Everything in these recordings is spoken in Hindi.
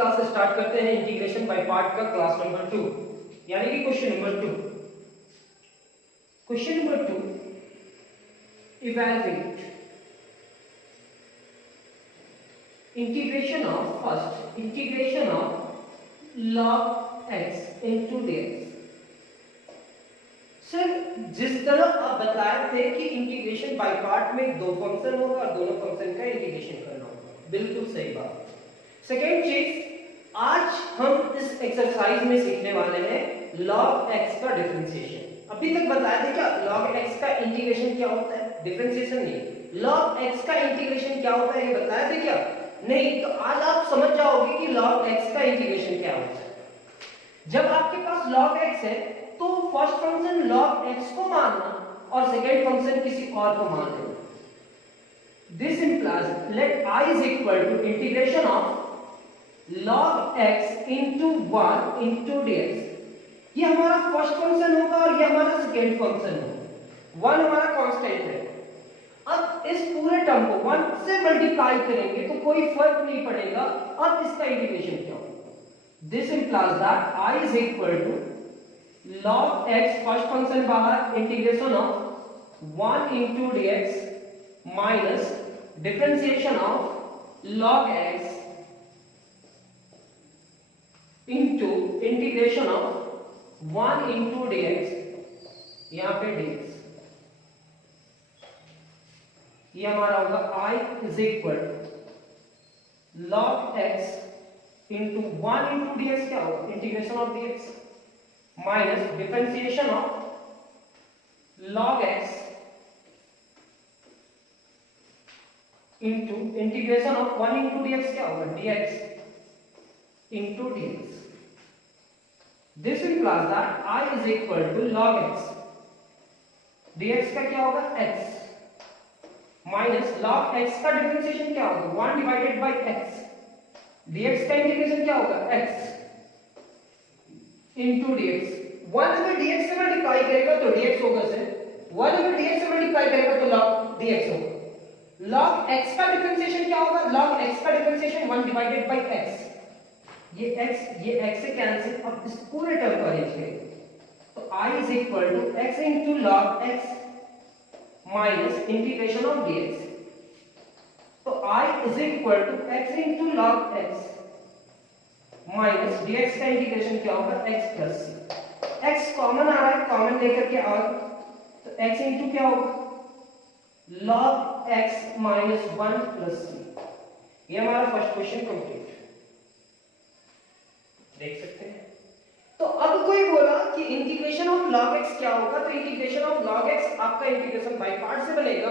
क्लास स्टार्ट करते हैं इंटीग्रेशन बाय पार्ट का क्लास नंबर 2 यानी कि question number 2। Question number 2, evaluate integration of log x into dx। Sir जिस तरह आप बताए थे कि इंटीग्रेशन बाय पार्ट में दो फंक्शन होगा और दोनों फंक्शन का इंटीग्रेशन करना होगा, बिल्कुल सही बात। सेकेंड चीज, आज हम इस एक्सरसाइज में सीखने वाले हैं log x का डिफरेंशिएशन। अभी तक बताया था क्या log x का इंटीग्रेशन क्या होता है, डिफरेंशिएशन नहीं। log x का इंटीग्रेशन क्या होता है ये बताया था क्या नहीं? तो आज आप समझ जाओगे कि log x का इंटीग्रेशन क्या होता है। जब आपके पास log x है तो फर्स्ट फंक्शन log x को मानना और सेकेंड फंक्शन किसी और को मान लेना। This implies let I is equal to integration of log x into 1 into dx। ये हमारा फर्स्ट फंक्शन होगा और ये हमारा सेकेंड फंक्शन होगा। 1 हमारा कांस्टेंट है। अब इस पूरे टर्म को 1 से मल्टीप्लाई करेंगे तो कोई फर्क नहीं पड़ेगा। अब इसका इंटीग्रेशन क्या होगा? This implies that I is equal to log x first function बाहर integration of 1 into dx minus differentiation of log x into integration of 1 into dx, यहां पे dx ये हमारा होगा I is equal log x into 1 into dx क्या होगा? Integration of dx minus differentiation of log x into integration of 1 into dx क्या होगा? dx into dx। This implies that I is equal to log x, dx का क्या होगा? x माइनस log x का डिफरेंशिएशन क्या होगा? 1 डिवाइडेड बाय x, dx का इंटीग्रेशन क्या होगा? x into dx। 1 अगर dx से मल्टीप्लाई करेगा तो dx होगा सर, 1 अगर dx से मल्टीप्लाई करेगा तो log dx होगा। log x का डिफरेंशिएशन क्या होगा? log x का डिफरेंशिएशन 1 डिवाइडेड बाय x, ये x से कैंसिल। अब इस पूरे टर्म को अरेंज करें तो I is equal to x into log x minus integration of dx। तो I is equal to x into log x minus dx का इंटीग्रेशन क्या होगा? x plus c। x common आ रहा है, कॉमन लेकर के आओ तो x into क्या होगा? log x minus 1 plus c। ये हमारा फर्स्ट क्वेश्चन कंप्लीट देख सकते हैं। तो अब कोई बोला कि इंटीग्रेशन ऑफ log x क्या होगा? तो इंटीग्रेशन ऑफ log x आपका इंटीग्रेशन बाय पार्ट से बनेगा।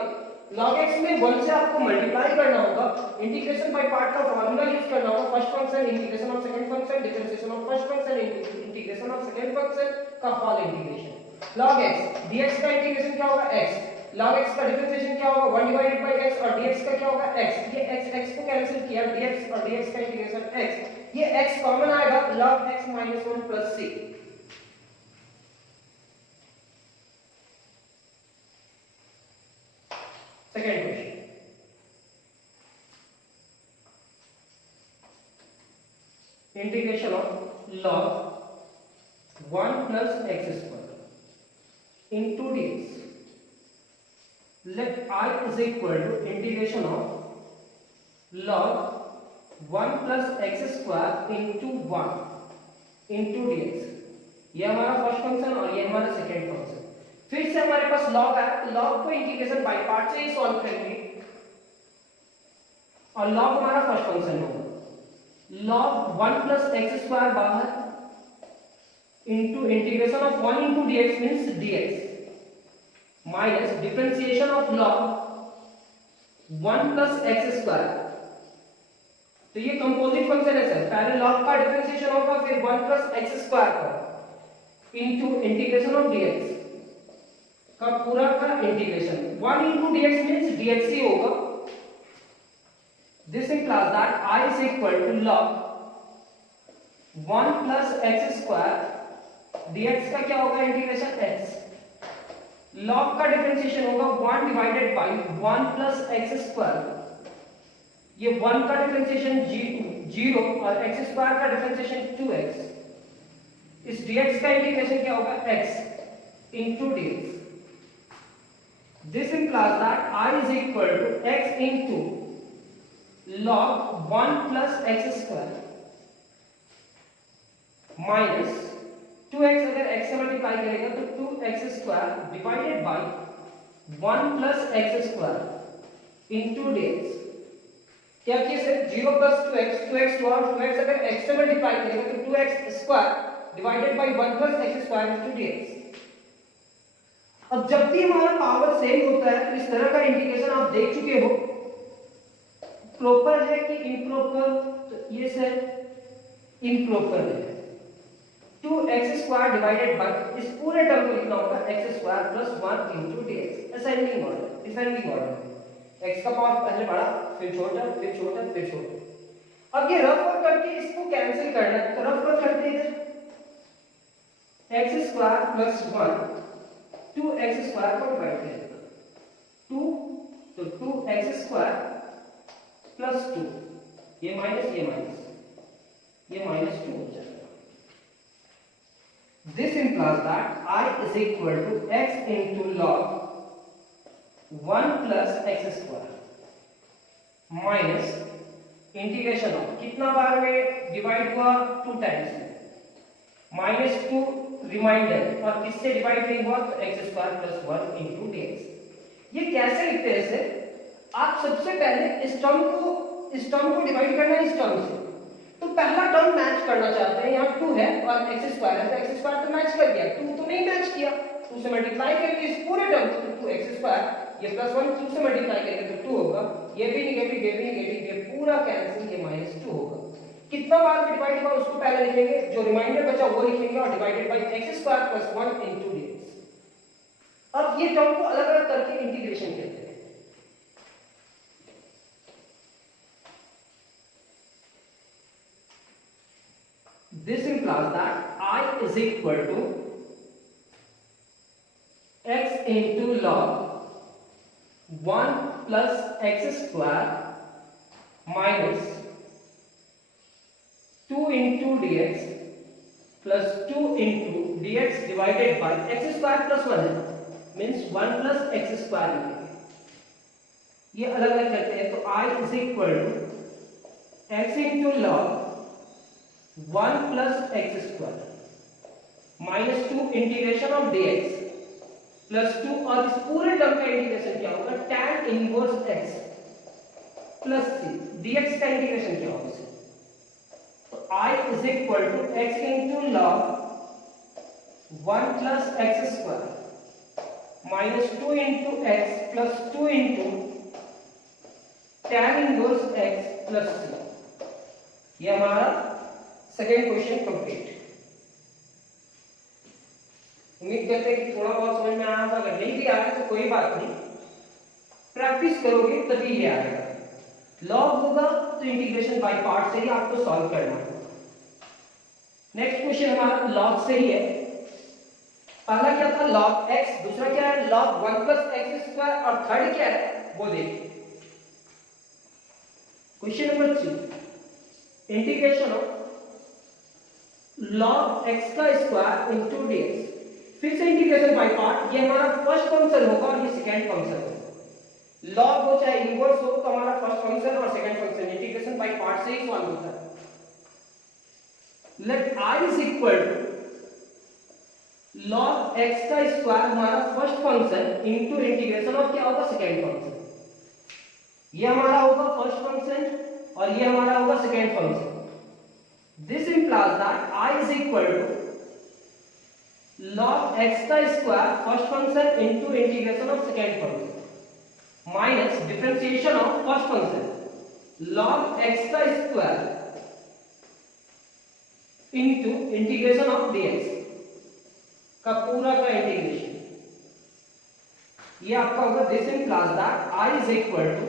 log x में 1 से आपको मल्टीप्लाई करना होगा, इंटीग्रेशन बाय पार्ट का फार्मूला यूज करना होगा। First function integration of second function differentiation of first function integration of second function का whole integration. log x dx का इंटीग्रेशन क्या होगा? x, log x का डिफरेंशिएशन क्या होगा? 1 डिवाइडेड बाय x और dx का क्या होगा? x। ये x को कैंसिल किया, dx और dx का इंटीग्रेशन x, ये x कॉमन आएगा, log x minus 1 plus c। Second question, integration of log 1 plus x square into dx। let I is equal to integration of log 1 plus x square into 1 into dx। ये हमारा फर्स्ट फंक्शन और ये हमारा सेकेंड फंक्शन। फिर से हमारे पास log है, log को इंटीग्रेशन बाय पार्ट से ही सॉल्व करेंगे और log हमारा फर्स्ट फंक्शन होगा। log 1 plus x square बाहर into integration of 1 into dx means dx minus differentiation of log 1 plus x square। तो ये कंपोजिट फंक्शन है सर, पहले log का डिफरेंशिएशन होगा फिर 1 plus x square का इनटू इंटीग्रेशन ऑफ dx का पूरा का integration. 1 into dx means dx ही होगा। This implies that I is equal to log 1 plus x square dx का क्या होगा? Integration x। log का डिफरेंशिएशन होगा 1 divided bye 1 plus x square. ये 1 का डिफरेंशिएशन 0 और x स्क्वायर का डिफरेंशिएशन 2x, इस dx का इंटीग्रेशन क्या होगा x into dx. This implies that I is equal to x into log 1 plus x square minus 2x, अगर x से मल्टीप्लाई करेगा तो 2x square divided by 1 plus x square into dx. क्या किया सर 0 प्लस 2x, 2x हुआ और 2x अगर x से मल्टीप्लाई करेगा तो 2x square divided by 1 plus x square into dx. अब जब भी हमारा पावर सेम होता है तो इस तरह का इंटीग्रेशन आप देख चुके हो, प्रॉपर है कि इम्प्रॉपर, तो ये सर इम्प्रॉपर है. 2x स्क्वायर डिवाइडेड बाय इस पूरे टर्म को लिखना होगा x square plus 1 into dx. Ascending order, descending order. x का पावर पहले बड़ा, फिर छोटा, फिर छोटा, फिर छोटा. अब ये रफ वर्क करके इसको कैंसिल करना है, तो रफ वर्क करते हैं x square plus 1 2x square को डिवाइड करेगा 2, तो 2x स्क्वायर प्लस 2, ये माइनस 2 हो जाएगा. This implies that I is equal to x into log 1 plus x square minus integration of कितना बार में डिवाइड हुआ 2 टाइम्स में माइनस 2 रिमाइंडर और किससे डिवाइड नहीं हुआ तो x square plus 1 into dx. ये कैसे लिखते हैं इसे? आप सबसे पहले इस टर्म को डिवाइड करना है इस टर्म से, तो पहला टर्म मैच करना चाहते हैं. यहाँ 2 है और x स्क्वायर है, तो x स्क्वायर तो मैच कर गया, 2 तो नहीं मैच किया, 2 से मल्टीप्लाई करके इस पूरे टर्म को, तो 2x स्क्वायर ये प्लस 1 2 से मल्टीप्लाई करेंगे तो 2 होगा, ये भी नेगेटिव, ये भी नेगेटिव, ये पूरा कैंसिल, ये -2 होगा. कितना बार डिवाइड हुआ उसको पहले लिखेंगे, जो रिमाइंडर बचा वो लिखेंगे और divided by x square plus 1 into dx. अब ये टर्म को अलग-अलग करके इंटीग्रेशन कहते हैं. This implies that I is equal to x into log 1 plus x square minus 2 into dx plus 2 into dx divided by x square plus 1 है, means 1 plus x square लिखेंगे. ये अलग अलग करते हैं, तो I is equal to x into log 1 plus x square minus 2 integration of dx plus 2 और इस पूरे टर्म का इंटीग्रेशन क्या होगा tan inverse x plus c. dx का इंटीग्रेशन क्या होगा? तो I is equal to x into log 1 plus x square minus 2 into x plus 2 into tan inverse x plus c. ये हमारा सेकेंड क्वेश्चन कंप्लीट. उम्मीद करते हैं कि थोड़ा बहुत समझ में आया होगा. अगर नहीं भी आया तो कोई बात नहीं, प्रैक्टिस करोगे तभी ये आएगा. लॉग होगा तो इंटीग्रेशन बाय पार्ट से ही आपको सॉल्व करना है. नेक्स्ट क्वेश्चन हमारा लॉग से ही है. पहला क्या था log x, दूसरा क्या है log 1 plus x स्क्वायर और थर्ड क्या है वो देखिए. Question number 3, integration of log x का स्क्वायर इनटू dx. फिर से इंटीग्रेशन बाय पार्ट. ये हमारा फर्स्ट फंक्शन होगा और ये सेकंड फंक्शन होगा. log हो चाहे इनवर्स हो तो हमारा फर्स्ट फंक्शन और second function integration by part से ही सॉल्व होता है. Let I is equal to log x का स्क्वायर हमारा first function into integration of क्या होगा सेकंड फंक्शन. ये हमारा होगा फर्स्ट फंक्शन और ये हमारा होगा second function. This implies that I is equal to log x का square first function into integration of second function minus differentiation of first function log x का square into integration of dx का पूरा का इंटीग्रेशन. ये आपका होगा. This implies that I is equal to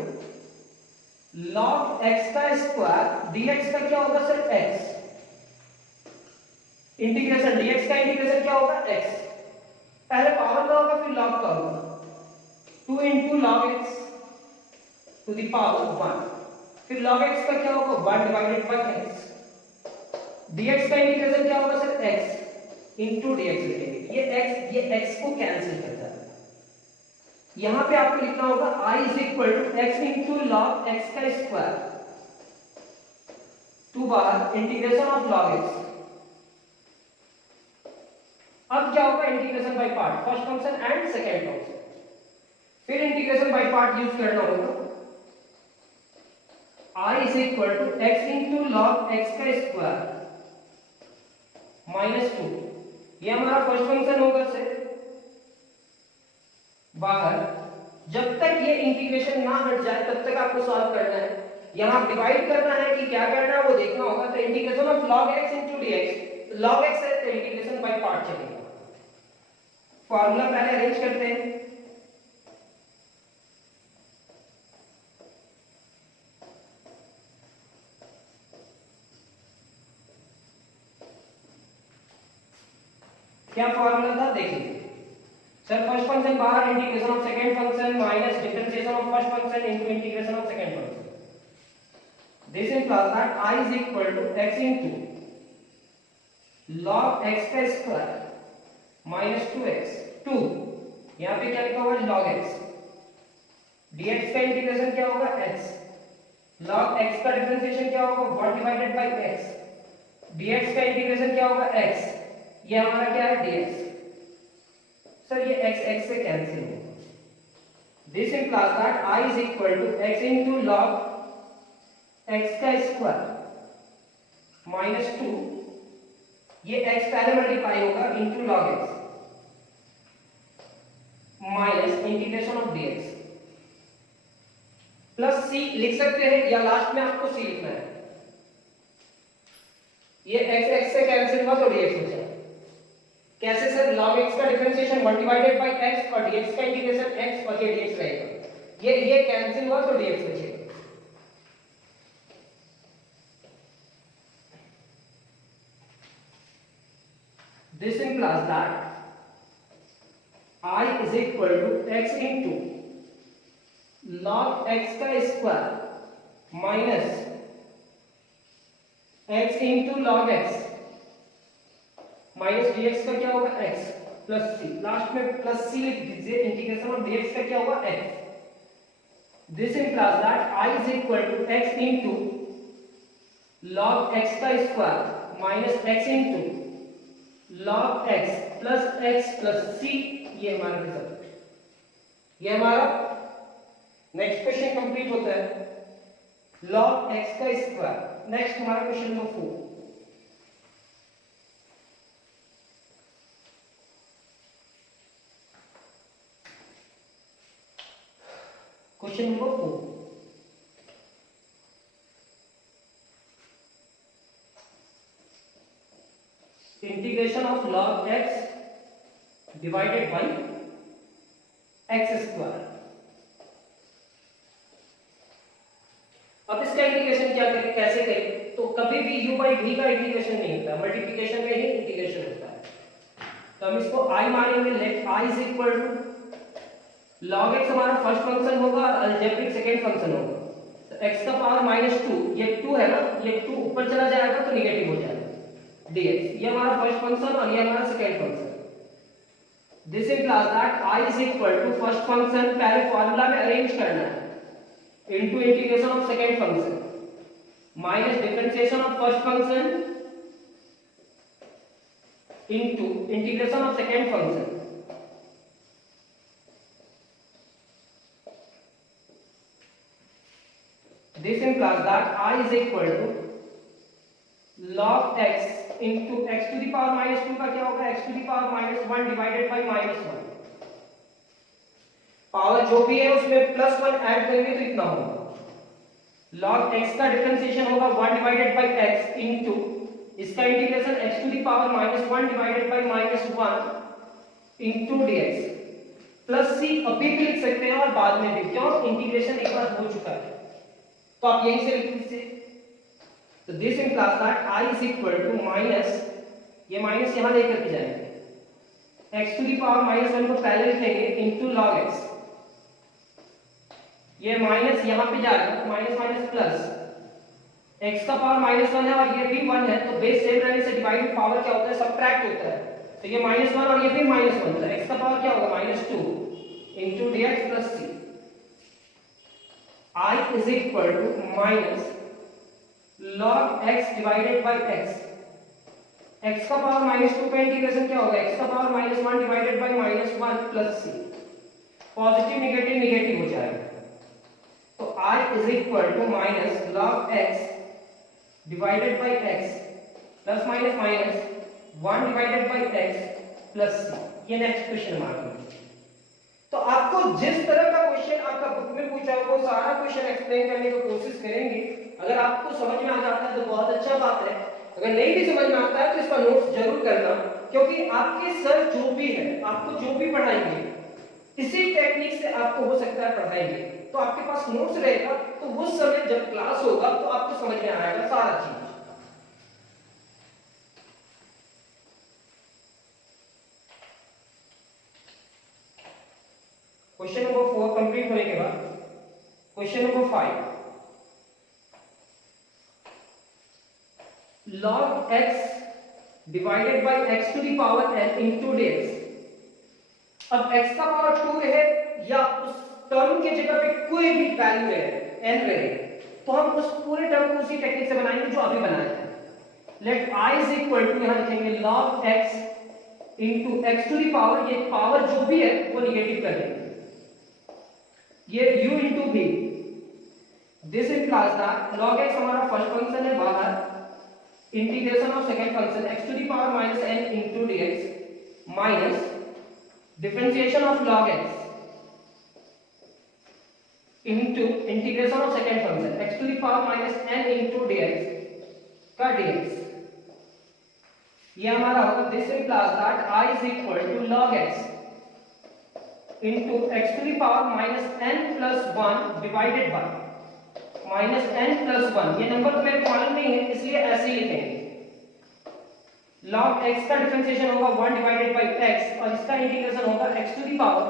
log x का स्क्वायर dx का क्या होगा सर x इंटीग्रेशन dx का इंटीग्रेशन क्या होगा x. पहले पावर का होगा फिर log का होगा. 2 into log x to the power 1 फिर log x का क्या होगा 1 डिवाइडेड बाय x, dx का इंटीग्रेशन क्या होगा सर x इंटू dx लिखेंगे, ये x को कैंसिल कर जाता है। यहां पे आपको लिखना होगा I is equal to x into log x का स्क्वायर टू बाहर इंटीग्रेशन ऑफ log x। अब क्या होगा integration by part, first function and second function, फिर इंटीग्रेशन बाय पार्ट यूज करना होगा। I is equal to x into log x का स्क्वायर माइनस 2, ये हमारा फर्स्ट फंक्शन होगा सर बाहर। जब तक ये इंटीग्रेशन ना हट जाए तब तक आपको सॉल्व करना है, यहां डिवाइड करना है कि क्या करना है वो देखना होगा। तो integration of log x into dx, log x है तो इंटीग्रेशन बाय पार्ट चलेगा। फॉर्मूला पहले अरेंज करते हैं। क्या फॉर्मूला था देखिए सर, फर्स्ट फंक्शन बाहर integration of second function minus differentiation of first function into integration of second function. This implies that I is equal to x into log x का स्क्वायर माइनस 2x, 2 यहाँ पे क्या लिखा हुआ है log x, dx का इंटीग्रेशन क्या होगा x, log x का डिफरेंशिएशन क्या होगा 1 डिवाइडेड बाय x, dx का इंटीग्रेशन क्या होगा x, ये हमारा क्या है dx। सर ये x x से कैंसिल होगा। This implies that I is equal to x into log x का स्क्वायर माइनस 2, ये x पहले मल्टीप्लाई होगा into log x minus integration of dx plus c लिख सकते हैं या लास्ट में आपको c लिखना है। ये x x से कैंसिल हुआ तो dx हो जाएगा। कैसे सर, log x का डिफरेंशिएशन 1 डिवाइडेड बाय x और dx का इंटीग्रेशन x और ये dx रहेगा, ये कैंसिल हुआ तो dx बचेगा। This implies that I is equal to x into log x का square minus x into log x minus dx का क्या होगा x प्लस c, लास्ट में प्लस c लिख दीजिए, इंटीग्रेशन ऑफ dx का क्या होगा x। This implies that I is equal to x into log x का square minus x into log x plus c, ये हमारा रिजल्ट, ये हमारा नेक्स्ट क्वेश्चन कंप्लीट होता है log x का स्क्वायर। नेक्स्ट हमारा question number 4, question number 4, integration of log x divided by x square. अब इसका इंटीग्रेशन क्या करें, कैसे करें, तो कभी भी u बाई v का इंटीग्रेशन नहीं होता, मल्टीप्लिकेशन में ही इंटीग्रेशन होता है। तो हम इसको i मानेंगे, let i is equal to log x हमारा फर्स्ट फंक्शन होगा और अलजेब्रिक सेकंड फंक्शन होगा। तो x का पावर माइनस 2, ये 2 है ना, ये 2 ऊपर चला जाएगा तो नेगेटिव हो जाएगा dx, ये हमारा फर्स्ट फंक्शन और ये हमारा second function. This implies that I is equal to first function पहले फॉर्मूला में अरेंज करना है into integration of second function minus differentiation of first function into integration of second function. This implies that I is equal to log x into x to the power minus 2 का क्या होगा x to the power minus 1 divided bye minus 1। Power जो भी है उसमें प्लस 1 ऐड करेंगे तो इतना होगा। log x का डिफरेंशिएशन होगा 1 डिवाइडेड बाय x इनटू इसका integration x to the power minus 1 divided bye minus 1 into dx plus c अभी भी लिख सकते हैं और बाद में भी, क्यों, इंटीग्रेशन एक बार हो चुका है तो आप यहीं से लिख दीजिए। तो this implies that I is equal to minus, ये माइनस यहां लेकर के जाएंगे, x to the power minus 1 को पहले लिखेंगे इनटू log x, ये माइनस यहां पे जाएगा, माइनस माइनस प्लस x का पावर -1 है और ये भी 1 है, तो बेस सेम रहने से डिवाइड पावर क्या होता है, सबट्रैक्ट होता है। तो ये -1 और ये भी -1, तो x का पावर क्या होगा, -2 into dx plus c। I is equal to minus log x divided by x। x का पावर -2 का इंटीग्रेशन क्या होगा, x का power -1 divided bye -1 plus c। Positive negative negative हो जाएगा, तो I is equal to minus log x divided by x plus minus minus 1 divided by x plus c। ये नेक्स्ट क्वेश्चन मार्क है। तो आपको जिस तरह का क्वेश्चन आपका बुक में पूछा हो वो सारा क्वेश्चन एक्सप्लेन करने की कोशिश करेंगे। अगर आपको समझ में आ जाता है तो बहुत अच्छा बात है, अगर नहीं भी समझ में आता है तो इसका नोट्स जरूर करना, क्योंकि आपके सर जो भी है आपको जो भी पढ़ाएंगे इसी टेक्निक से आपको हो सकता है पढ़ाएंगे, तो आपके पास नोट्स रहेगा, तो उस समय जब क्लास होगा तो आपको समझ में आएगा सारा चीज। क्वेश्चन नंबर 4 कंप्लीट होने के बाद question number 5, log x divided by x to the power n into dx। अब x का पावर 2 रहे या उस टर्म के जगह पे कोई भी वैल्यू रहे n रहे, तो हम उस पूरे टर्म को उसी टेक्निक से बनाएंगे जो अभी बनाया था। Let i is equal to, यहां लिखेंगे log x into x to the power, ये पावर जो भी है वो निगेटिव कर देंगे, ये u into v। This implies that log x हमारा फर्स्ट फंक्शन है बाहर, integration of second function x to the power minus n into dx minus differentiation of log x into integration of second function x to the power minus n into dx का dx। ये हमारा होगा, this implies that I is equal to log x into x to the power minus n plus 1 divided by minus n plus 1। ये नंबर तो मेरे को मालूम नहीं है इसलिए ऐसे ही लिखेंगे। log x का डिफरेंशिएशन होगा 1 डिवाइडेड बाय x और इसका इंटीग्रेशन होगा x to the power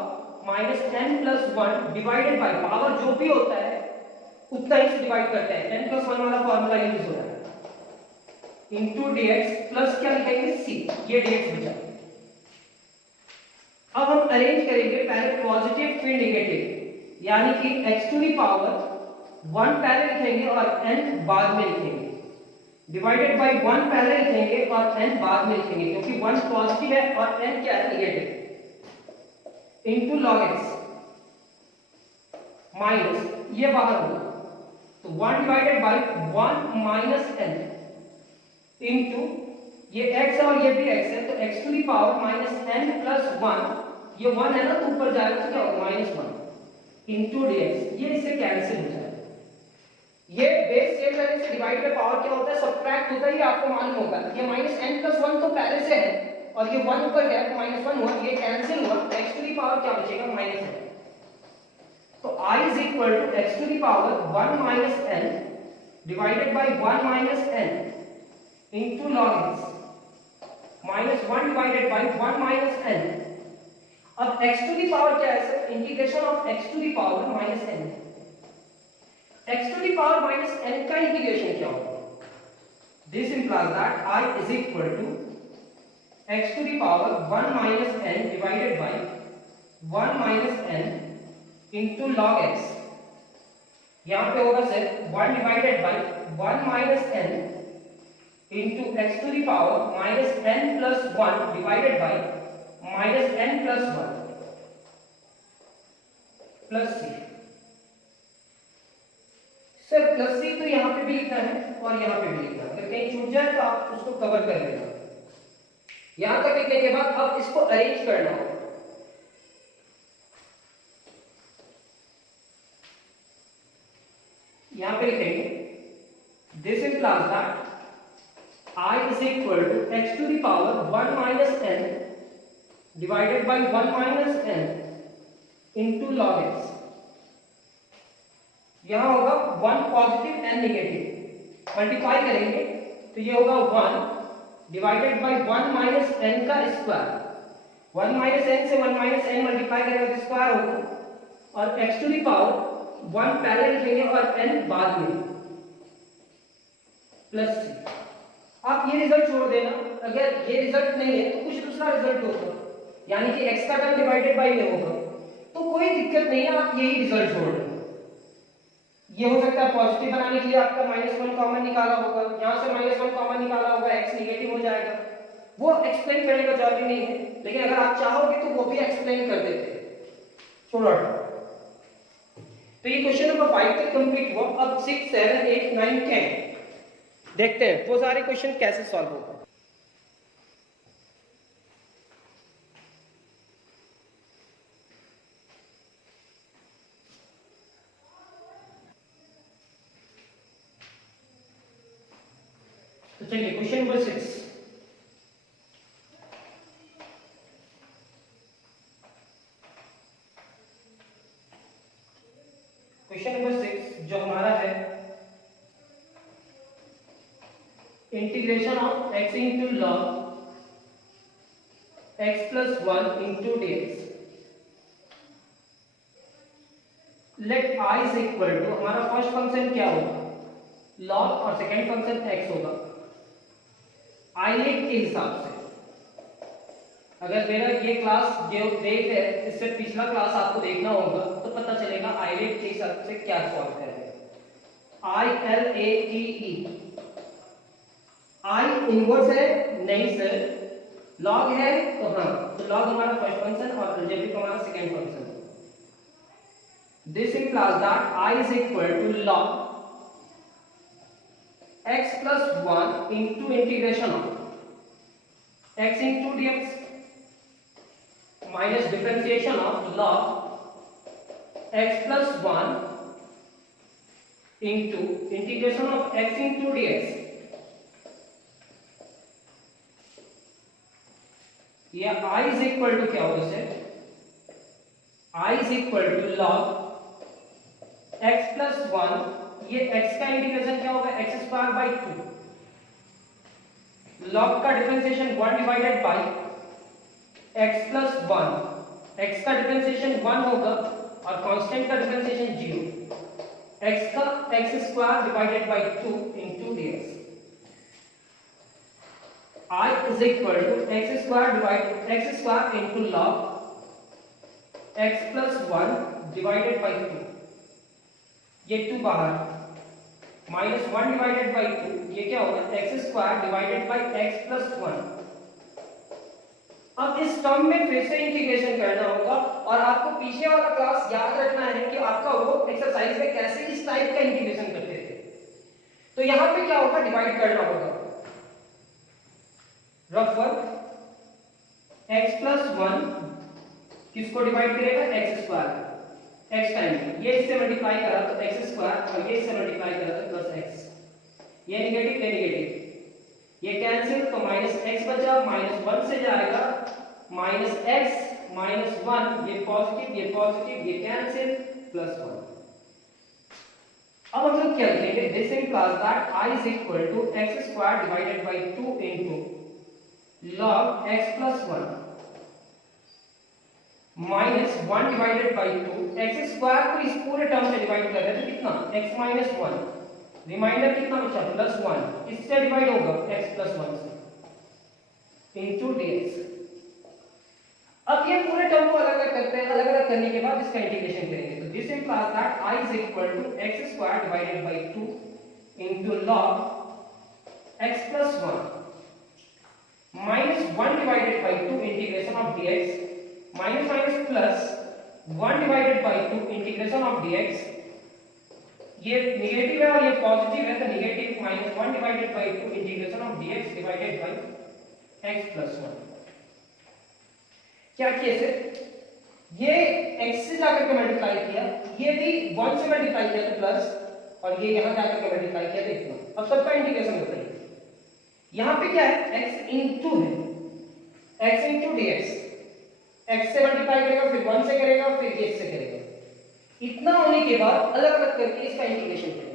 minus n plus 1 divided by power जो भी होता है उतना ही से डिवाइड करते हैं, n plus 1 वाला फार्मूला यूज हो रहा है, into dx प्लस क्या लिखेंगे c, ये dx बचा। अब हम अरेंज करेंगे पहले पॉजिटिव फिर नेगेटिव, यानी कि x to the power 1 पहले लिखेंगे और n बाद में लिखेंगे, डिवाइडेड बाय 1 पहले लिखेंगे और n बाद में लिखेंगे, क्योंकि 1 पॉजिटिव है और n क्या है, negative, into log x minus ये बाहर होगा, तो 1 divided bye 1 minus n into ये x है और ये भी x है, तो x to the power minus n plus 1, ये 1 है ना तो ऊपर जाएगा तो क्या होगा -1 इनटू dx। ये इससे कैंसिल हो जाएगा। ये बेस सेम रहने से डिवाइड में पावर क्या होता है, सबट्रैक्ट होता है, ये आपको मालूम होगा। ये -n + 1 तो पहले से है और ये 1 ऊपर गया तो -1 हुआ, ये कैंसिल हुआ, x टू द पावर क्या बचेगा -n। तो I is equal to x to the power 1 minus n divided by 1 minus n into log x minus 1 divided by 1 minus n। अब x to the power क्या है sir, integration of x to the power minus n। x to the power minus n का इंटीग्रेशन क्या होगा, this implies that I is equal to x to the power 1 minus n divided by 1 minus n into log x। यहां पे होगा sir 1 divided by 1 minus n into x to the power minus n plus 1 divided by minus n plus 1 plus c। Sir plus C तो यहाँ पे भी लिखना है और यहाँ पे भी लिखना है, अगर कहीं छूट जाए तो आप उसको कवर कर लेना। यहां तक लिखने के बाद अब इसको अरेंज करना होगा। यहां पे लिखेंगे this implies that I is equal to x to the power 1 minus n divided by 1 minus n into log x। यहां होगा 1 पॉजिटिव n नेगेटिव, मल्टीप्लाई करेंगे तो ये होगा 1 डिवाइडेड बाय 1 माइनस n का स्क्वायर, 1 माइनस n से 1 माइनस n मल्टीप्लाई करेंगे तो स्क्वायर होगा और x टू द पावर 1 पहले लिखेंगे और n बाद में प्लस सी। आप ये रिजल्ट छोड़ देना, अगर ये रिजल्ट नहीं है तो कुछ दूसरा रिजल्ट होगा, यानी कि x का टर्म डिवाइडेड बाई में होगा, तो कोई दिक्कत नहीं है, आप यही रिजल्ट छोड़ देना। ये हो सकता है पॉजिटिव बनाने के लिए आपका -1 कॉमन निकाला होगा, यहां से -1 कॉमन निकाला होगा, x नेगेटिव हो जाएगा, वो एक्सप्लेन करने का जरूरी नहीं है, लेकिन अगर आप चाहोगे तो वो भी एक्सप्लेन कर देते हैं। छोड़ो। तो ये क्वेश्चन नंबर 5 तक कंप्लीट हुआ। अब 6, 7, 8, 9, 10 देखते हैं वो सारे क्वेश्चन कैसे सॉल्व होगा। तो चलिए क्वेश्चन नंबर 6। क्वेश्चन नंबर 6 जो हमारा है, integration of x into log x plus 1 into dx। Let i is equal to, हमारा फर्स्ट फंक्शन क्या होगा, लॉग, और सेकंड फंक्शन x होगा। i लेट के हिसाब से, अगर मेरा ये क्लास जो देख है, इससे पिछला क्लास आपको देखना होगा तो पता चलेगा i लेट के हिसाब से क्या सॉल्व करेंगे। i l a t e, i inverse है नहीं सर, लॉग है तो हाँ, तो लॉग हमारा फर्स्ट फंक्शन और अलजेब्रिक हमारा second function. This implies that i is equal to log x plus 1 into integration of x into dx minus differentiation of log x plus 1 into integration of x into dx। ये i is equal to क्या होगा sir, i is equal to log x plus 1, ये x का इंटीग्रेशन क्या होगा, x स्क्वायर बाई 2, log का differentiation 1 divided by x plus 1, x का डिफरेंशिएशन 1 होगा और कांस्टेंट का डिफरेंशिएशन 0, x का x square divided by 2 into dx। I is equal to x square divided x square into log x plus 1 divided by 2, ये 2 बाहर, माइनस 1 डिवाइडेड बाई 2, ये क्या होगा, x square divided by x plus 1। अब इस टर्म में फिर से इंटीग्रेशन करना होगा, और आपको पीछे वाला क्लास याद रखना है कि आपका वो एक्सरसाइज में कैसे इस टाइप का इंटीग्रेशन करते थे। तो यहां पे क्या होगा, डिवाइड करना होगा, रफ वर्क, x प्लस 1 किसको डिवाइड करेगा, x स्क्वायर, x टाइम ये इससे मल्टीप्लाई करा तो x स्क्वायर, और ये इससे मल्टीप्लाई करा तो प्लस x, ये नेगेटिव ये नेगेटिव, ये कैंसिल तो माइनस x बचा, -1 से जाएगा माइनस x माइनस 1, ये पॉजिटिव ये कैंसिल प्लस 1। अब हम लोग क्या लिखेंगे, this implies that i is equal to x square divided by 2 into log x plus 1 minus 1 divided by 2, x square को इस पूरे टर्म से डिवाइड कर रहे हैं तो कितना, x माइनस 1, रिमाइंडर कितना बचा, प्लस 1, इससे डिवाइड होगा x प्लस 1 से इनटू dx। अब ये पूरे टर्म को अलग अलग करते हैं, अलग अलग करने के बाद इसका इंटीग्रेशन करेंगे, तो this implies that i is equal to x square divided by 2 into log x plus 1 minus 1 divided by 2 integration of dx, minus minus plus 1 divided by 2 integration of dx, ये नेगेटिव है और ये पॉजिटिव है तो negative, minus 1 divided by 2 integration of dx divided by x plus 1। क्या किया सर, ये x से जाकर के मल्टीप्लाई किया, ये भी 1 से मल्टीप्लाई किया तो प्लस, और ये यहां जाकर के मल्टीप्लाई किया तो इतना। अब सबका इंटीग्रेशन होता है, यहां पे क्या है, x इंटू है, x इंटू dx, x से मल्टीप्लाई करेगा फिर 1 से करेगा फिर ये से करेगा, इतना होने के बाद अलग अलग करके इसका इंटीग्रेशन करेंगे।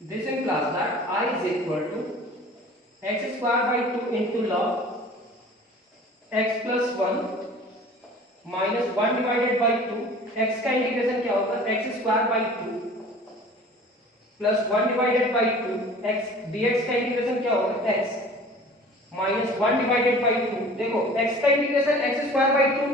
This implies that I is equal to x square by 2 into log x plus 1 minus 1 divided by 2, x का इंटीग्रेशन क्या होगा, x square by 2 plus 1 divided by 2, x dx का इंटीग्रेशन क्या होगा, x माइनस 1 डिवाइडेड बाई 2। देखो x का integration x square by 2,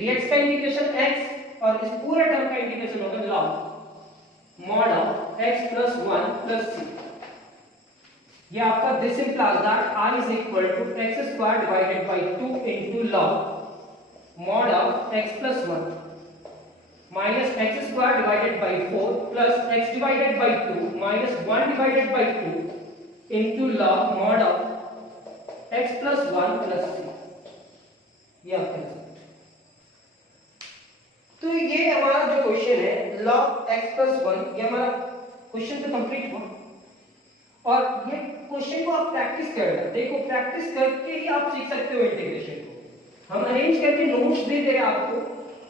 dx का इंटीग्रेशन x, और इस पूरे टर्म का इंटीग्रेशन होगा log mod of x plus 1 plus c। ये आपका this implies that I is equal to x square divided by 2 into log mod of x plus 1 minus x square divided by 4 plus x divided by 2 minus 1 divided by 2 into log mod of x plus 1 plus c। ये आपका तो ये हमारा जो क्वेश्चन है log x plus 1, ये हमारा क्वेश्चन तो कंप्लीट हुआ। और ये क्वेश्चन को आप प्रैक्टिस करना, देखो प्रैक्टिस करके ही आप सीख सकते हो इंटीग्रेशन को। हम अरेंज करके नोट्स दे रहे हैं आपको,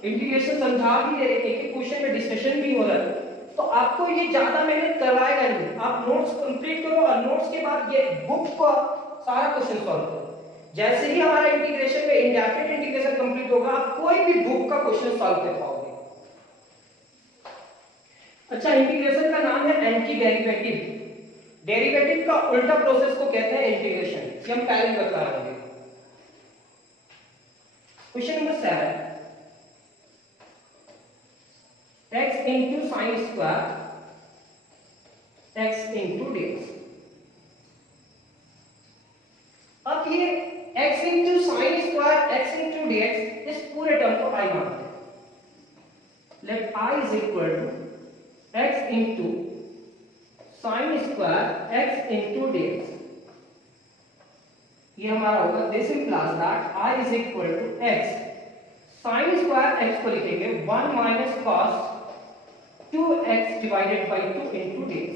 इंटीग्रेशन समझा भी दे रहे हैं, एक क्वेश्चन में डिस्कशन भी हो रहा है, तो आपको ये ज्यादा मेहनत करवाएगा नहीं। आप नोट्स कंप्लीट करो और नोट्स के बाद ये बुक को सारा क्वेश्चन सॉल्व करो। जैसे ही हमारा इंटीग्रेशन में इंडेफिनिट इंटीग्रेशन कंप्लीट होगा, आप कोई भी बुक का क्वेश्चन सॉल्व कर पाओगे। अच्छा, इंटीग्रेशन का नाम है एंटी डेरिवेटिव। डेरिवेटिव का उल्टा प्रोसेस को कहते हैं इंटीग्रेशन। ये हम पहले ही बता रहे हैं। Question number 7, x into sin square x into dx। अब ये x into sin square x into dx, इस पूरे टर्म को I मानते हैं। Let I is equal to x into sin square x into dx। ये हमारा होगा this implies that I is equal to x sin square x को लिखेंगे 1 minus cos 2x divided by 2 into dx।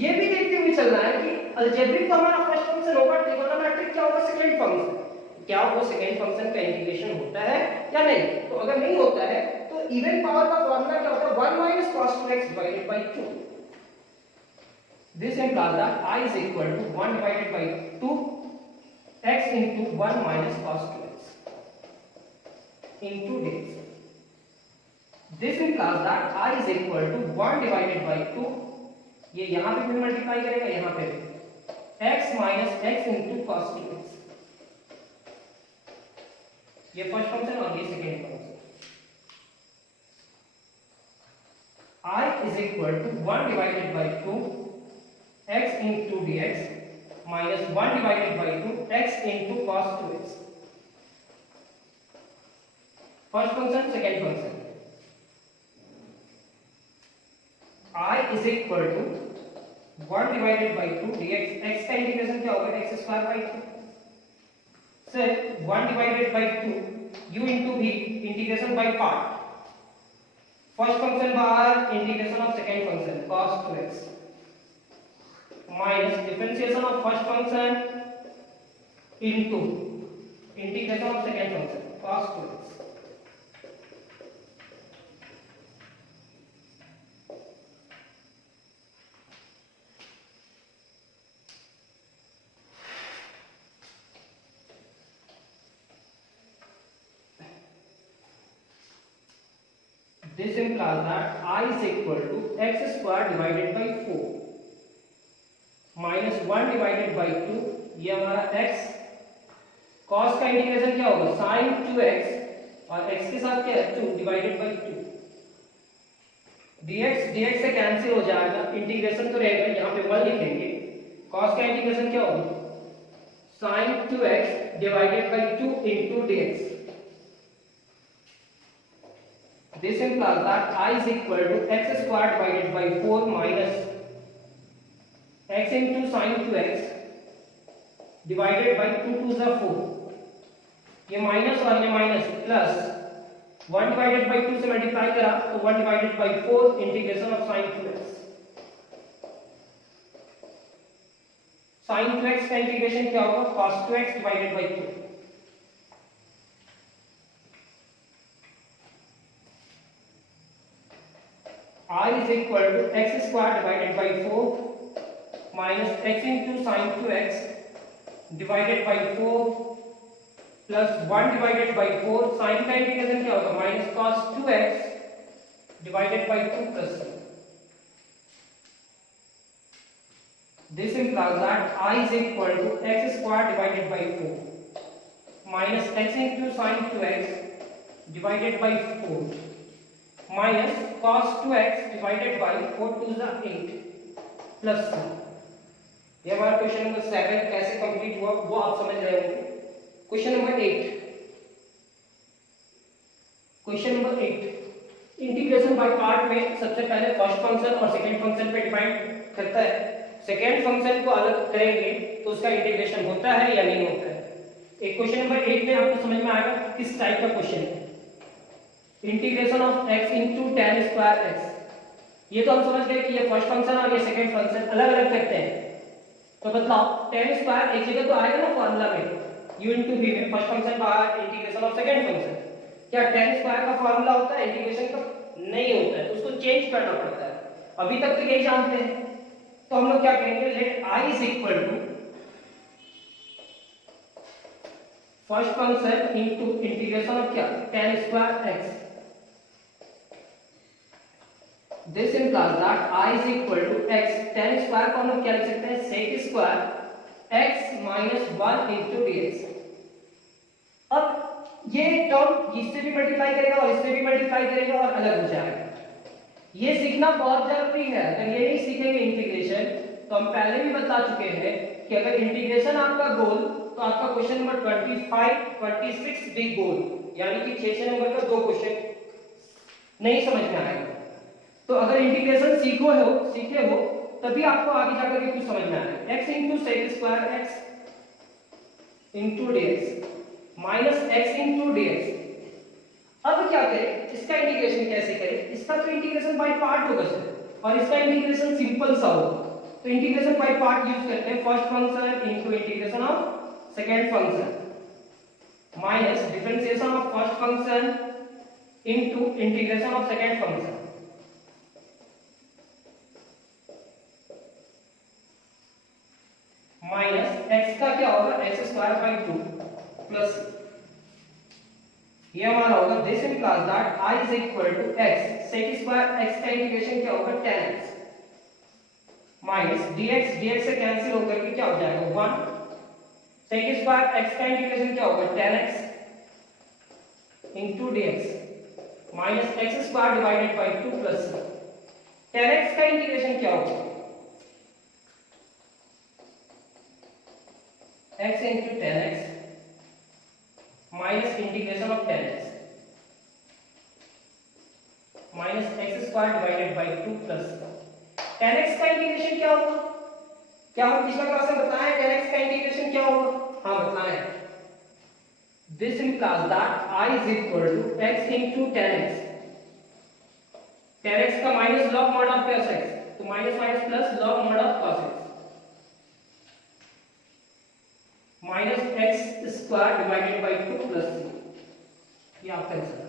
ये भी देखते हुए चलना है कि अलजेब्रिक का हमारा फर्स्ट फंक्शन होगा, ट्रिगोनोमेट्रिक क्या होगा, सेकंड फंक्शन। क्या वो सेकंड फंक्शन का इंटीग्रेशन होता है या नहीं? तो अगर नहीं होता है तो इवन पावर का फॉर्मूला क्या होता है, 1 minus cos 2x divided by 2। This implies that I is equal to 1 divided by 2x into 1 minus cos 2x into dx। This implies that I is equal to 1 divided by 2, ये यहाँ पे भी मल्टीप्लाई करेगा, यहाँ पे भी x minus x into cos 2x। ये फर्स्ट फंक्शन और ये second function. I is equal to 1 divided by 2 x into dx minus 1 divided by 2 x into cos 2x। First function, second function. I is equal to 1 divided by 2 dx, x का इंटीग्रेशन क्या होगा, x square by 2। Sir 1 divided by 2 u into v, integration by part. First function बाहर, integration of second function cos 2x minus differentiation of first function into integration of second function cos 2x। This implies that I is equal to x square divided by 4 minus 1 divided by 2, ये हमारा x, cos का इंटीग्रेशन क्या होगा, sin 2x और x के साथ क्या है 2 divided by 2। dx से कैंसिल हो जाएगा, इंटीग्रेशन तो रहेगा, यहाँ पे 1 लिखेंगे। cos का इंटीग्रेशन क्या होगा, sin 2x divided by 2 into dx। This implies that I is equal to x square divided by 4 minus x into sin 2x divided by 2 to the 4। ये माइनस और ये माइनस प्लस 1 divided by 2 से मल्टीप्लाई करा तो 1 divided by 4 integration of sin 2x। sin 2x का इंटीग्रेशन क्या होगा, cos 2x divided by 2। I is equal to x square divided by 4 minus x into sin 2x divided by 4 plus 1 divided by 4, sine का इंटीग्रेशन क्या होगा minus cos 2x divided by 2 plus c. This implies that I is equal to x square divided by 4 minus x into sin 2x divided by 4 minus cos 2x divided by 4 to the 8 plus c. ये हमारा क्वेश्चन नंबर 7 कैसे कंप्लीट हुआ वो आप समझ रहे होंगे. Question number 8. Question number 8 integration by part में सबसे पहले फर्स्ट फंक्शन और सेकंड फंक्शन पे डिपेंड करता है. सेकंड फंक्शन को अलग करेंगे तो उसका इंटीग्रेशन होता है या नहीं होता है. एक क्वेश्चन नंबर 8 में आपको समझ में आएगा किस टाइप का क्वेश्चन है. Integration of x into tan square x. ये तो हम समझ गए कि ये फर्स्ट फंक्शन और ये सेकंड फंक्शन अलग अलग करते हैं. तो बदलाव tan स्क्वायर एक जगह तो आएगा ना फॉर्मूला में u into v में फर्स्ट फंक्शन बाहर इंटीग्रेशन ऑफ सेकंड फंक्शन. क्या tan स्क्वायर का फॉर्मूला होता है इंटीग्रेशन का? नहीं होता है, तो उसको चेंज करना पड़ता है. अभी तक तो यही जानते हैं. तो हम लोग क्या करेंगे let I is equal to first function into integration of क्या tan square x. This implies that I is equal to x tan square को हम लोग क्या लिख सकते हैं sec square x minus 1 into dx. अब ये टर्म इससे भी मल्टीप्लाई करेगा और इससे भी मल्टीप्लाई करेगा और अलग हो जाएगा. ये सीखना बहुत जरूरी है. अगर ये नहीं सीखेंगे इंटीग्रेशन तो हम पहले भी बता चुके हैं कि अगर इंटीग्रेशन आपका गोल तो आपका क्वेश्चन नंबर 25 26 भी गोल, यानी कि 6 नंबर का दो क्वेश्चन नहीं समझ में आएगा. तो अगर इंटीग्रेशन सीखे हो तभी आपको आगे जाकर के कुछ समझ में आएगा. x into sec square x into dx minus x into dx. अब क्या करें इसका इंटीग्रेशन कैसे करें. इसका तो इंटीग्रेशन बाय पार्ट होगा सर और इसका इंटीग्रेशन सिंपल सा होगा. तो इंटीग्रेशन बाय पार्ट यूज करते हैं. First function into integration of second function minus differentiation of first function into integration of second function. Minus x का क्या होगा x स्क्वायर बाय 2 प्लस ये हमारा होगा. This implies that I is equal to x sec square x का इंटीग्रेशन क्या होगा tan x माइनस dx से कैंसिल होकर के क्या हो जाएगा 1 sec स्क्वायर x का इंटीग्रेशन क्या होगा tan x into dx minus x square divided by 2 plus tan x का इंटीग्रेशन क्या होगा x into tan x minus integration of tan x minus x square divided by 2 plus tan x का इंटीग्रेशन क्या होगा. क्या हम पिछला क्लास में बताया tan x का इंटीग्रेशन क्या होगा. हाँ बताया. This implies that I is equal to x into tan x. tan x का minus log mod of cos x तो minus minus plus log mod of cos x minus x square divided by 2 plus ये आपका आंसर.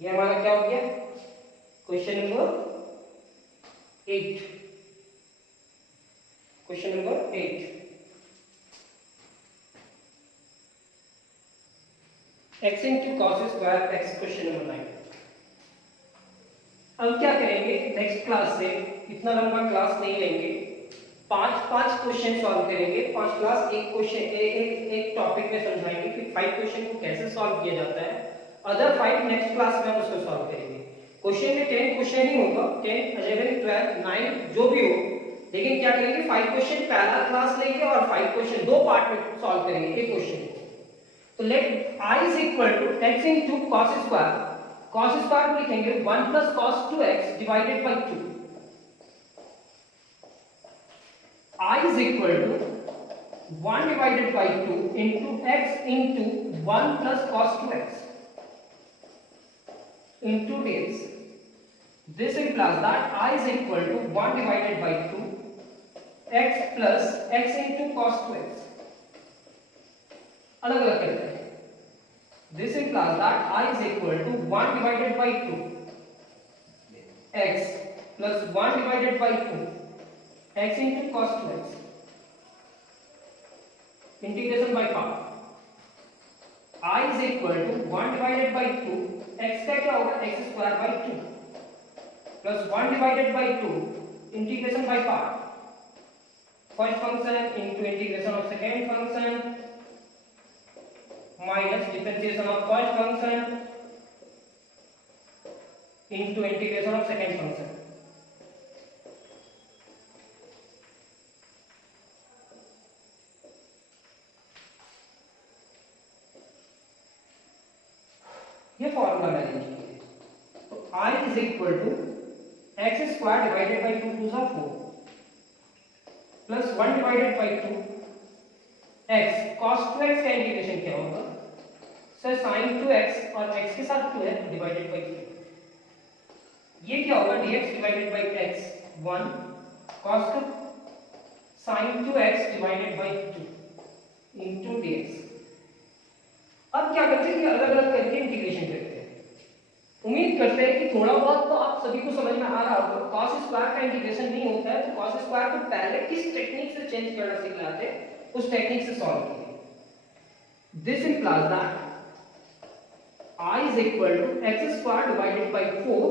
ये हमारा क्या हो गया question number 8. Question number 8 x into cos square x. Question number 9. अब क्या करेंगे नेक्स्ट क्लास से इतना लंबा क्लास नहीं लेंगे. 5 क्वेश्चन सॉल्व करेंगे. 5 क्लास एक क्वेश्चन एक टॉपिक में समझाएंगे कि 5 क्वेश्चन को कैसे सॉल्व किया जाता है. अदर 5 नेक्स्ट क्लास में हम उसको सॉल्व करेंगे. क्वेश्चन में 10 क्वेश्चन ही होगा 10 11 12 9 जो भी हो. लेकिन क्या करेंगे 5 क्वेश्चन पहला क्लास लेंगे और 5 क्वेश्चन दो पार्ट में सॉल्व करेंगे एक क्वेश्चन. तो let I is equal to x into cos square. cos square को लिखेंगे 1 plus cos 2x divided by 2. I is equal to 1 divided by 2 into x into 1 plus cos 2x into dx. This implies that I is equal to 1 divided by 2 x plus x into cos 2x. अलग अलग करते हैं. This implies that I is equal to 1 divided by 2 x plus 1 divided by 2 x into cos 2x integration by part, I is equal to 1 divided by 2, x का क्या होगा x square by 2 plus 1 divided by 2 integration by part, first function into integration of second function minus differentiation of first function into integration of second function. ये फॉर्मूला लगा लीजिए, तो I is equal to x square divided by 2 2 4 plus 1 divided by 2 x cos 2x का इंटीग्रेशन क्या होगा सर sin 2x और x के साथ 2 है डिवाइडेड बाय 3, ये क्या होगा dx divided by x 1 cos 2 sin 2x divided by 2 into dx। अब क्या करते हैं कि अलग अलग करके इंटीग्रेशन करते हैं। उम्मीद करते हैं कि थोड़ा बहुत तो आप सभी को समझ में आ रहा होगा। cos स्क्वायर का इंटीग्रेशन नहीं होता है, तो cos स्क्वायर को पहले किस टेक्निक से चेंज करना सिखलाते हैं उस टेक्निक से सॉल्व कीजिए। This implies that I is equal to x square divided by 4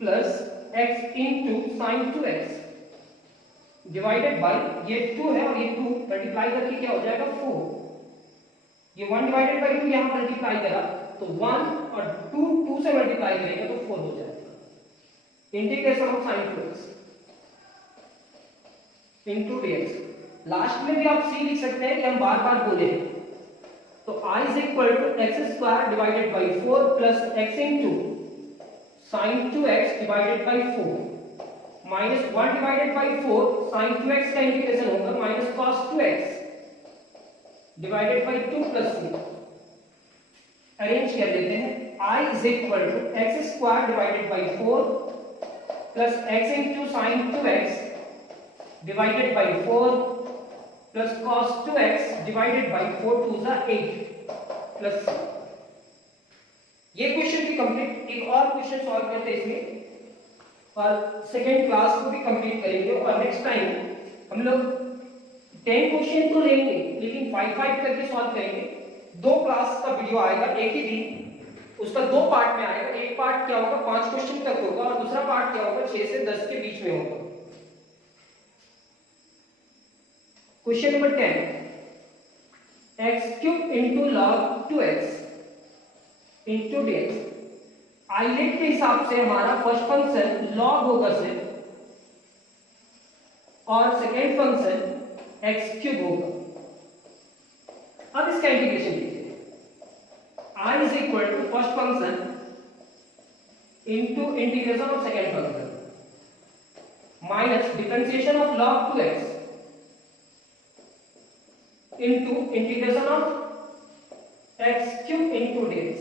plus x into sin 2x divided by, ये 2 है और ये 2 मल्टीप्लाई करके क्या हो जाएगा 4, ये 1 डिवाइडेड बाय 2 यहां मल्टीप्लाई करा तो 1 और 2 से मल्टीप्लाई करेंगे तो 4 हो जाएगा। Integration of sin 2x into dx। Last में भी आप c लिख सकते हैं कि हम बार-बार बोले हैं, तो I is equal to x square divided by 4 plus x into sin 2x divided by 4 minus 1 divided by 4 sin 2x का इंटीग्रेशन होगा minus cos 2x divided by 2 plus 3। Arrange कर लेते हैं। I is equal to x square divided by 4 plus x into sin 2x divided by 4 plus cos 2x divided by 4 2 is 8 plus 6। ये क्वेश्चन भी कंप्लीट, एक और क्वेश्चन सॉल्व करते हैं इसमें और सेकेंड क्लास को भी कंप्लीट करेंगे। और नेक्स्ट टाइम हम लोग 10 क्वेश्चन तो लेंगे लेकिन 5-5 करके सॉल्व करेंगे। 2 क्लास का वीडियो आएगा एक ही दिन, उसका 2 पार्ट में आएगा। एक पार्ट क्या होगा 5 क्वेश्चन तक होगा और दूसरा पार्ट क्या होगा 6 से 10 के बीच में होगा। Question number 10, x³ into log 2x into dx। ILATE के हिसाब से हमारा फर्स्ट फंक्शन log होगा सिर्फ और सेकेंड फंक्शन x³ होगा। अब इसका इंटीग्रेशन लीजिए। I is equal to first function into integration of second function minus differentiation of log 2x into integration of x³ into dx।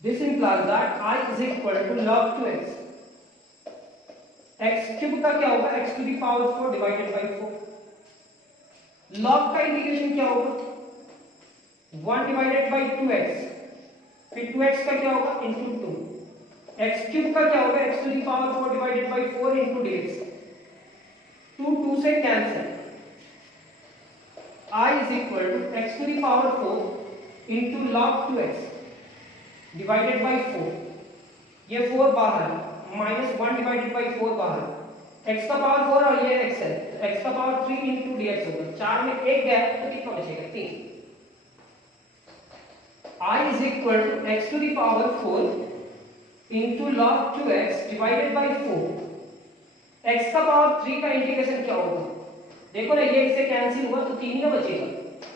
This implies that I is equal to log 2x। x³ का क्या होगा x to the power 4 divided by 4। log का इंटीग्रेशन क्या होगा 1 divided by 2x, फिर 2x का क्या होगा into 2, x³ का क्या होगा x to the power 4 divided by 4 into dx। 2 से cancel. I is equal to x to the power 4 into log 2x divided by 4, ये 4 बाहर minus 1 divided by 4 बाहर, x का पावर 4 और ये x है, x का पावर 3 into dx होगा। 4 में एक गया तो कितना बचेगा 3। I is equal to x to the power 4 into log 2x divided by 4। x का पावर 3 का इंटीग्रेशन क्या होगा देखो ना, ये इससे कैंसिल हुआ तो 3 का बचेगा,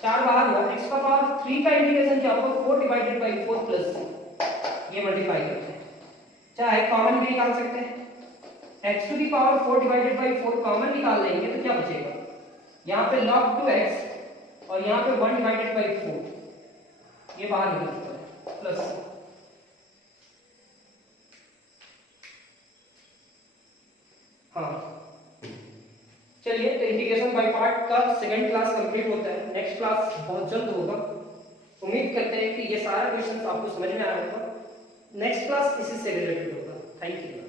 4 बाहर हुआ। x का पावर 3 का इंटीग्रेशन क्या होगा 4 divided by 4 plus 3, ये मल्टीप्लाई करते हैं, चाहे कॉमन भी निकाल सकते हैं। x to the power 4 divided by 4 common निकाल लेंगे तो क्या बचेगा, यहाँ पे log 2x और यहाँ पे 1 divided by 4, ये बाहर निकल चुका है प्लस। हाँ चलिए, तो इंटीग्रेशन बाय पार्ट का सेकंड क्लास कंप्लीट होता है। नेक्स्ट क्लास बहुत जल्द होगा। उम्मीद करते हैं कि ये सारा क्वेश्चन आपको समझ में आया होगा। नेक्स्ट क्लास इसी से रिलेटेड होगा। Thank you.